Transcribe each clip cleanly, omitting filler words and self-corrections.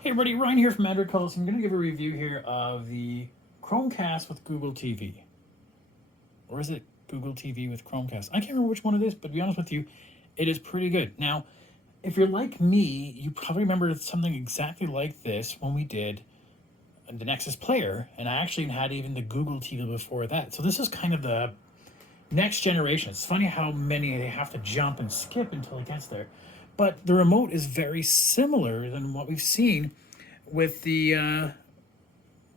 Hey everybody, Ryan here from Android Calls. I'm going to give a review here of the Chromecast with Google TV. Or is it Google TV with Chromecast? I can't remember which one it is, but to be honest with you, it is pretty good. Now, if you're like me, you probably remember something exactly like this when we did the Nexus Player, and I actually had even the Google TV before that. So this is kind of the next generation. It's funny how many they have to jump and skip until it gets there. But the remote is very similar than what we've seen with the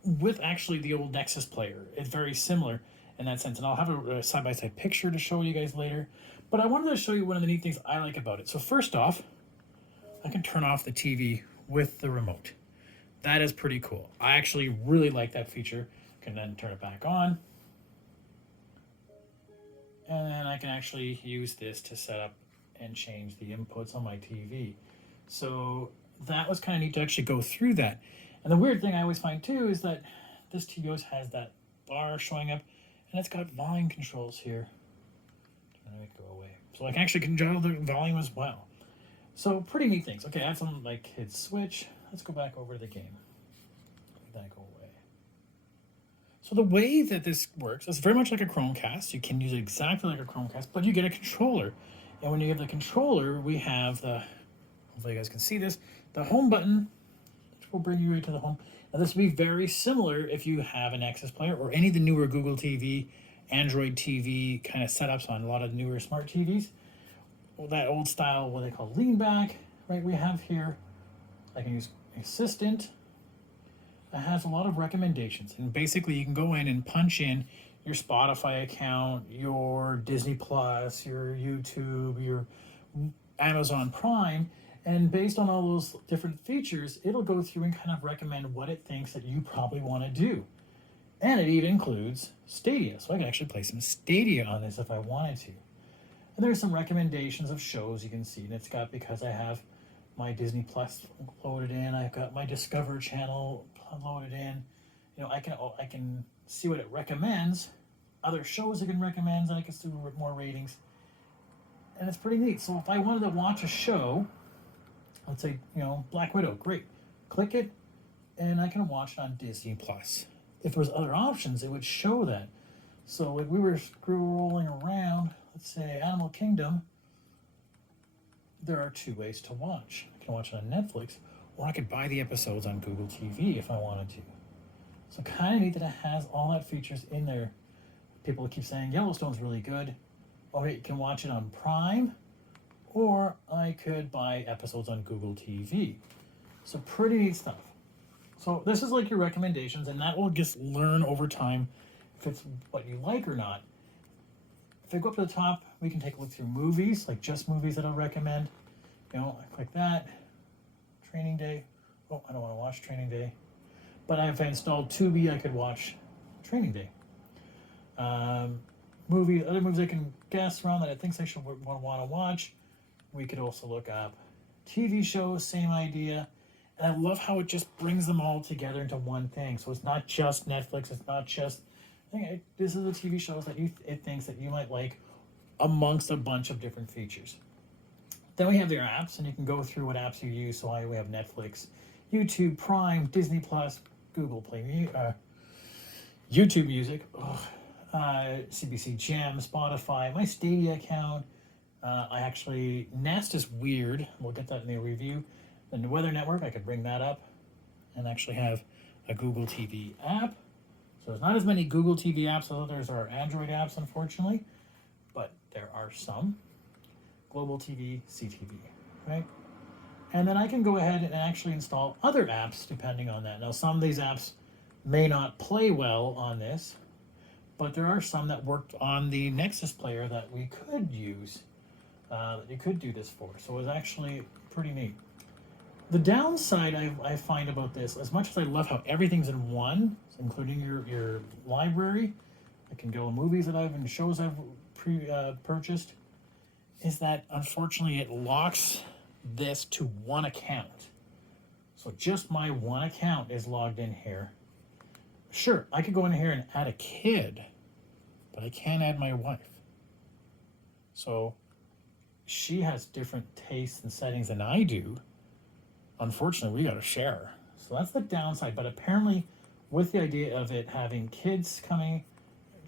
with actually the old Nexus player. It's very similar in that sense, and I'll have a side-by-side picture to show you guys later. But I wanted to show you one of the neat things I like about it. So first off, I can turn off the TV with the remote. That is pretty cool. I actually really like that feature. Can then turn it back on, and then I can actually use this to set up and change the inputs on my TV. So that was kind of neat to actually go through that. And the weird thing I always find too is that this TV always has that bar showing up, and it's got volume controls here. Let me go away. So I can actually control the volume as well. So pretty neat things. Okay, I have some like kids switch. Let's go back over to the game. Let that go away. So the way that this works is very much like a Chromecast. You can use it exactly like a Chromecast, but you get a controller. And when you get the controller, we have the, hopefully you guys can see this, the home button, which will bring you right to the home. Now this will be very similar if you have an Nexus player or any of the newer Google TV, Android TV kind of setups on a lot of newer smart TVs. Well, that old style, what they call lean back, right? We have here, I can use Assistant. That has a lot of recommendations. And basically you can go in and punch in your Spotify account, your Disney Plus, your YouTube, your Amazon Prime, and based on all those different features, it'll go through and kind of recommend what it thinks that you probably want to do. And it even includes Stadia, so I can actually play some Stadia on this if I wanted to. And there's some recommendations of shows you can see, and it's got, because I have my Disney Plus loaded in, I've got my Discover channel loaded in. You know, I can see what it recommends, other shows it can recommend, and I can see more ratings. And it's pretty neat. So if I wanted to watch a show, let's say, you know, Black Widow, great. Click it, and I can watch it on Disney Plus. If there was other options, it would show that. So if we were scrolling around, let's say Animal Kingdom, there are two ways to watch. I can watch it on Netflix, or I could buy the episodes on Google TV if I wanted to. So kind of neat that it has all that features in there. People keep saying Yellowstone's really good. Okay, you can watch it on Prime, or I could buy episodes on Google TV. So pretty neat stuff. So this is like your recommendations, and that will just learn over time if it's what you like or not. If I go up to the top, we can take a look through movies, like just movies that I'll recommend. You know, I click that. Training Day. Oh, I don't want to watch Training Day. But if I installed Tubi, I could watch Training Day. Other movies I can guess around that I think I should want to watch. We could also look up TV shows, same idea. And I love how it just brings them all together into one thing. So it's not just Netflix. It's not just, this is the TV shows that it thinks that you might like amongst a bunch of different features. Then we have their apps, and you can go through what apps you use. So we have Netflix, YouTube, Prime, Disney Plus, Google Play, YouTube Music, CBC Gem, Spotify, my Stadia account. Nest is weird. We'll get that in the review. Then the Weather Network, I could bring that up and actually have a Google TV app. So there's not as many Google TV apps as others are Android apps, unfortunately, but there are some. Global TV, CTV, right? And then I can go ahead and actually install other apps depending on that. Now, some of these apps may not play well on this, but there are some that worked on the Nexus player that we could use, that you could do this for. So it was actually pretty neat. The downside I find about this, as much as I love how everything's in one, including your library, I can go to movies that and shows I've purchased, is that unfortunately it locks this to one account. So just my one account is logged in here. Sure, I could go in here and add a kid, but I can't add my wife. So she has different tastes and settings than I do unfortunately, we got to share. So that's the downside. But apparently, with the idea of it having kids coming,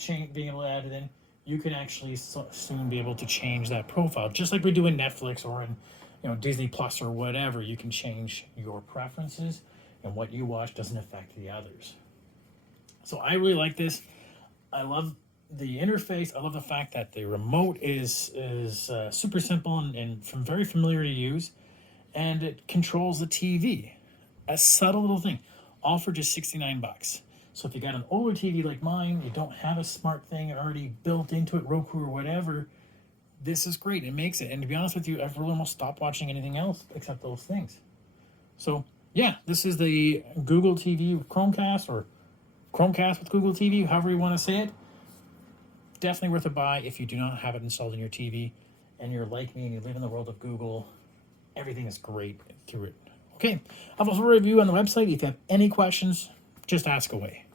being able to add it in, you can actually soon be able to change that profile, just like we do in Netflix or in, Disney Plus or whatever. You can change your preferences, and what you watch doesn't affect the others. So I really like this. I love the interface. I love the fact that the remote is super simple and very familiar to use, and it controls the TV. A subtle little thing, all for just $69. So if you got an older TV like mine, you don't have a smart thing already built into it, Roku or whatever, this is great. It makes it. And to be honest with you, I've really almost stopped watching anything else except those things. So yeah, this is the Google TV with Chromecast, or Chromecast with Google TV, however you want to say it. Definitely worth a buy if you do not have it installed in your TV and you're like me and you live in the world of Google. Everything is great through it. Okay, I've also a review on the website. If you have any questions, just ask away.